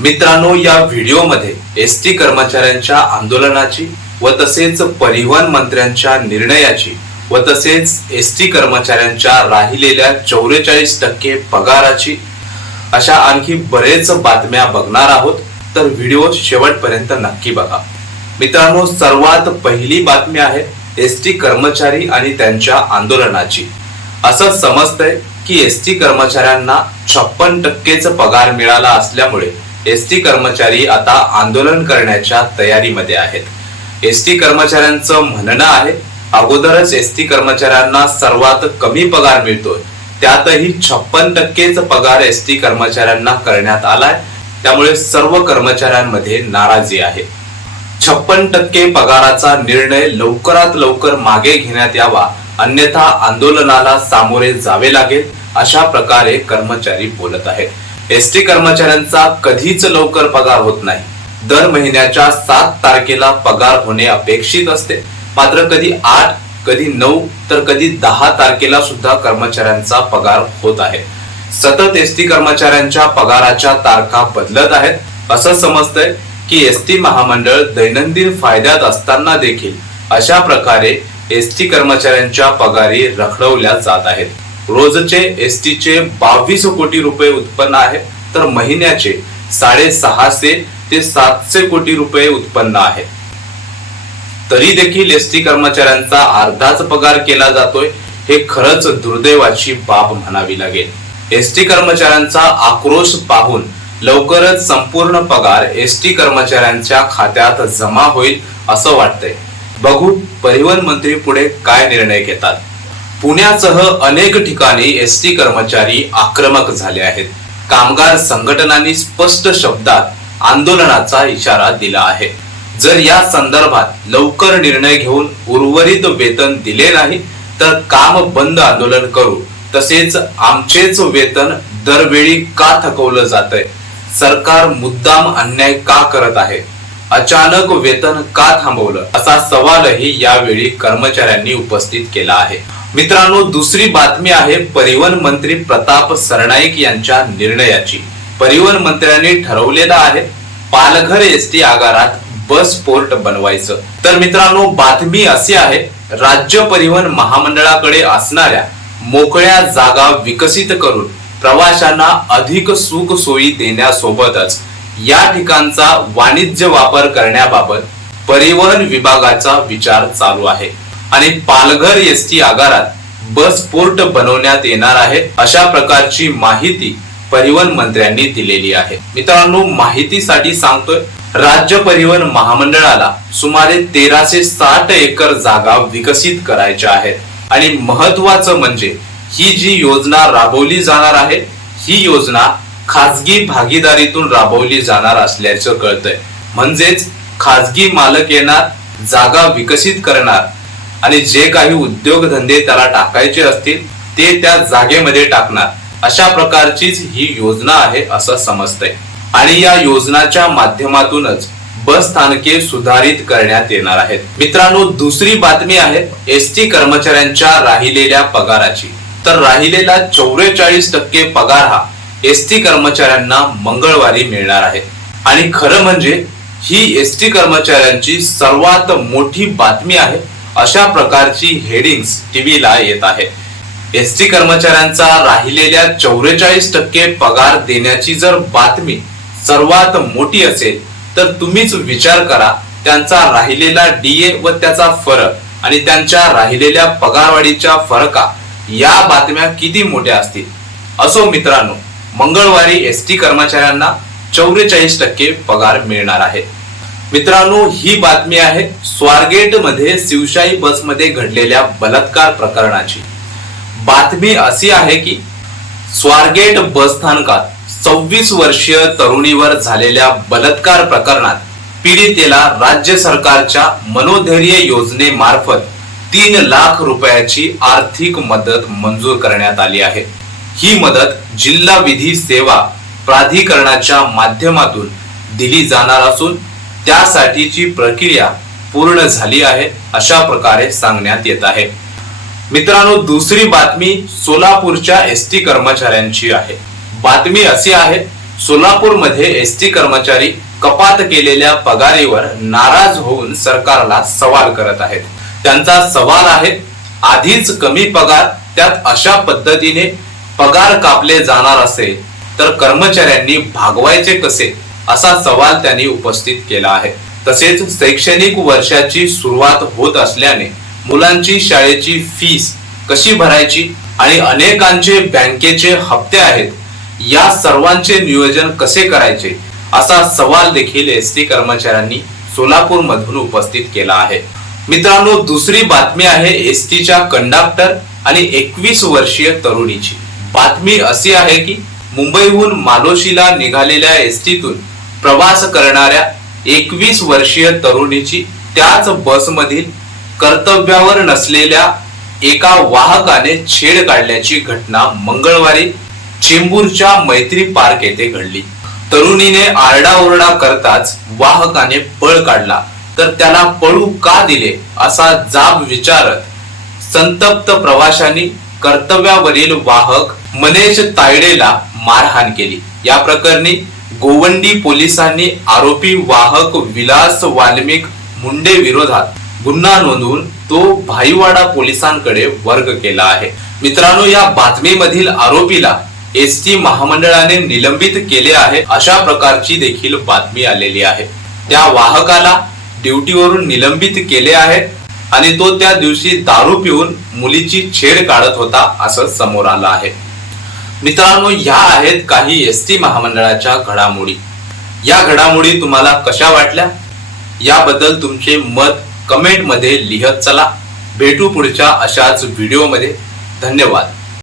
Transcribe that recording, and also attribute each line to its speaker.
Speaker 1: मित्रांनो या व्हिडिओमध्ये एस टी कर्मचाऱ्यांच्या आंदोलनाची व तसेच परिवहन मंत्र्यांच्या निर्णयाची व तसेच एस टी कर्मचाऱ्यांच्या राहिलेल्या चौवेचाळीस टक्के पगाराची अशा आणखी बरेच बातम्या बघणार आहोत. तर व्हिडिओ शेवटपर्यंत नक्की बघा. मित्रांनो सर्वात पहिली बातमी आहे एस टी कर्मचारी आणि त्यांच्या आंदोलनाची. असं समजतंय की एस टी कर्मचाऱ्यांना छप्पन टक्केच पगार मिळाला असल्यामुळे एस टी कर्मचारी आता आंदोलन करण्याच्या तयारीमध्ये आहेत. एस टी कर्मचाऱ्यांचं म्हणणं आहे अगोदरच एस टी कर्मचाऱ्यांना सर्वात कमी पगार मिळतोय. त्यातही छप्पन टक्केच पगार एस टी कर्मचाऱ्यांना करण्यात आलाय. त्यामुळे सर्व कर्मचाऱ्यांमध्ये नाराजी आहे. छप्पन टक्के पगाराचा निर्णय लवकरात लवकर मागे घेण्यात यावा अन्यथा आंदोलनाला सामोरे जावे लागेल अशा प्रकारे कर्मचारी बोलत आहेत. एस टी कर्मचाऱ्यांचा कधीच लवकर पगार होत नाही. दर महिन्याच्या सात तारखेला पगार होणे अपेक्षित असते. मात्र कधी आठ कधी नऊ तर कधी दहा तारखेला सुद्धा कर्मचाऱ्यांचा पगार होत आहे. सतत एस टी कर्मचाऱ्यांच्या पगाराच्या तारखा बदलत आहेत. असं समजतंय की एस टी महामंडळ दैनंदिन फायद्यात असताना देखील अशा प्रकारे एस टी कर्मचाऱ्यांच्या पगारी रखडवल्या जात आहेत. रोजचे एस टीचे बावीस कोटी रुपये उत्पन्न आहे तर महिन्याचे साडेसहाशे ते सातशे कोटी रुपये उत्पन्न आहे. तरी देखील एस टी कर्मचाऱ्यांचा अर्धाच पगार केला जातोय हे खरंच दुर्दैवाची बाब म्हणावी लागेल. एस टी कर्मचाऱ्यांचा आक्रोश पाहून लवकरच संपूर्ण पगार एस टी कर्मचाऱ्यांच्या खात्यात जमा होईल असं वाटतंय. बघू परिवहन मंत्री पुढे काय निर्णय घेतात. पुण्यासह अनेक ठिकाणी एस टी कर्मचारी आक्रमक झाले आहेत. कामगार संघटनांनी स्पष्ट शब्दात आंदोलनाचा इशारा दिला आहे. जर या संदर्भात लवकर निर्णय घेऊन उर्वरित वेतन दिले नाही तर काम बंद आंदोलन करू. तसेच आमचेच वेतन दरवेळी का थकवलं जातंय? सरकार मुद्दाम अन्याय का करत आहे? अचानक वेतन का थांबवलं? असा सवालही यावेळी कर्मचाऱ्यांनी उपस्थित केला आहे. मित्रांनो दुसरी बातमी आहे परिवहन मंत्री प्रताप सरनाईक यांच्या निर्णयाची. परिवहन मंत्र्यांनी ठरवलेलं आहे पालघर एस टी आगारात बस पोर्ट बनवायचं. तर मित्रांनो बातमी अशी आहे राज्य परिवहन महामंडळाकडे असणाऱ्या मोकळ्या जागा विकसित करून प्रवाशांना अधिक सुख सोयी देण्यासोबतच या ठिकाणचा वाणिज्य वापर करण्याबाबत परिवहन विभागाचा विचार चालू आहे. आणि पालघर एस टी आगारात बस पोर्ट बनवण्यात येणार आहे अशा प्रकारची माहिती परिवहन मंत्र्यांनी दिलेली आहे. मित्रांनो माहितीसाठी सांगतोय राज्य परिवहन महामंडळाला सुमारे तेराशे साठ एकर जागा विकसित करायच्या आहेत. आणि महत्वाचं म्हणजे ही जी योजना राबवली जाणार आहे ही योजना खाजगी भागीदारीतून राबवली जाणार असल्याचं कळतंय. म्हणजेच खाजगी मालक येणार जागा विकसित करणार आणि जे काही उद्योगधंदे त्याला टाकायचे असतील ते त्या जागेमध्ये टाकणार. अशा प्रकारचीच ही योजना आहे असं समजतंय. आणि या योजनाच्या माध्यमातूनच बस स्थानके सुधारित करण्यात येणार आहेत. मित्रांनो दुसरी बातमी आहे एस टी कर्मचाऱ्यांच्या राहिलेल्या पगाराची. तर राहिलेला चौवेचाळीस टक्के पगार हा एस टी कर्मचाऱ्यांना मंगळवारी मिळणार आहे. आणि खरं म्हणजे ही एस टी कर्मचाऱ्यांची सर्वात मोठी बातमी आहे अशा प्रकारची हेडिंग्स टीव्हीला येत आहे. एस टी कर्मचाऱ्यांचा राहिलेल्या चौवेचाळीस टक्के पगार देण्याची जर बातमी सर्वात मोठी असेल तर तुम्हीच विचार करा त्यांचा राहिलेला डीए व त्याचा फरक आणि त्यांच्या राहिलेल्या पगारवाढीच्या फरका या बातम्या किती मोठ्या असतील? असो मित्रांनो मंगळवारी एस टी कर्मचाऱ्यांना चौवेचाळीस टक्के पगार मिळणार आहे. मित्रांनो ही बातमी आहे स्वारगेटमध्ये शिवशाही बसमध्ये घडलेल्या बलात्कार प्रकरणाची. बातमी अशी आहे की स्वारगेट बस स्थानकात सव्वीस वर्षीय तरुणीवर झालेल्या बलात्कार प्रकरणात पीडितेला राज्य सरकारच्या मनोधैर्य योजनेमार्फत तीन लाख रुपयाची आर्थिक मदत मंजूर करण्यात आली आहे. ही मदत जिल्हा विधी सेवा प्राधिकरणाच्या माध्यमातून दिली जाणार असून त्यासाठीची प्रक्रिया पूर्ण झाली आहे अशा प्रकारे सांगण्यात येत आहे. मित्रांनो दुसरी बातमी सोलापूरच्या एस टी कर्मचाऱ्यांची आहे. बातमी अशी आहे सोलापूरमध्ये एस टी कर्मचारी कपात केलेल्या पगारीवर नाराज होऊन सरकारला सवाल करत आहेत. त्यांचा सवाल आहे आधीच कमी पगार त्यात अशा पद्धतीने पगार कापले जाणार असेल तर कर्मचाऱ्यांनी भागवायचे कसे? असा सवाल त्यांनी उपस्थित केला आहे. तसेच शैक्षणिक वर्षाची सुरुवात होत असल्याने मुलांची शाळेची फीस कशी भरायची आणि अनेकांचे बँकेचे हप्ते आहेत या सर्वांचे नियोजन कसे करायचे असा सवाल देखील एस टी कर्मचाऱ्यांनी सोलापूर मधून उपस्थित केला आहे. मित्रांनो दुसरी बातमी आहे एस टीच्या कंडक्टर आणि एकवीस वर्षीय तरुणीची. बातमी अशी आहे की मुंबईहून मालोशीला निघालेल्या एस टीतून प्रवास करणाऱ्या एकवीस वर्षीय तरुणीची त्याच बसमधील कर्तव्यावर नसलेल्या एका वाहकाने छेड काढल्याची घटना मंगळवारी चेंबूरच्या मैत्री पार्क येथे घडली. तरुणीने आरडाओरडा करताच वाहकाने पळ काढला. तर त्याला पळू का दिले असा जाब विचारत संतप्त प्रवाशांनी कर्तव्यावरील वाहक मनेश तायडेला मारहाण केली. या प्रकरणी गोवंडी पोलिसांनी आरोपी वाहक विलास वाल्मिक मुंडे विरोधात गुन्हा नोंदवून तो भाईवाडा पोलिसांकडे वर्ग केला आहे. मित्रांनो या बातमीमधील आरोपीला एस टी महामंडळाने निलंबित केले आहे अशा प्रकारची देखील बातमी आलेली आहे. त्या वाहकाला ड्युटीवरून निलंबित केले आहे आणि तो त्या दिवशी दारू पिऊन मुलीची छेड काढत होता असं समोर आलं आहे. मित्रांनो ह्या आहेत काही एस टी महामंडळाच्या घडामोडी. या घडामोडी तुम्हाला कशा वाटल्या? याबद्दल तुमचे मत कमेंटमध्ये लिहत चला. भेटू पुढच्या अशाच व्हिडिओमध्ये धन्यवाद.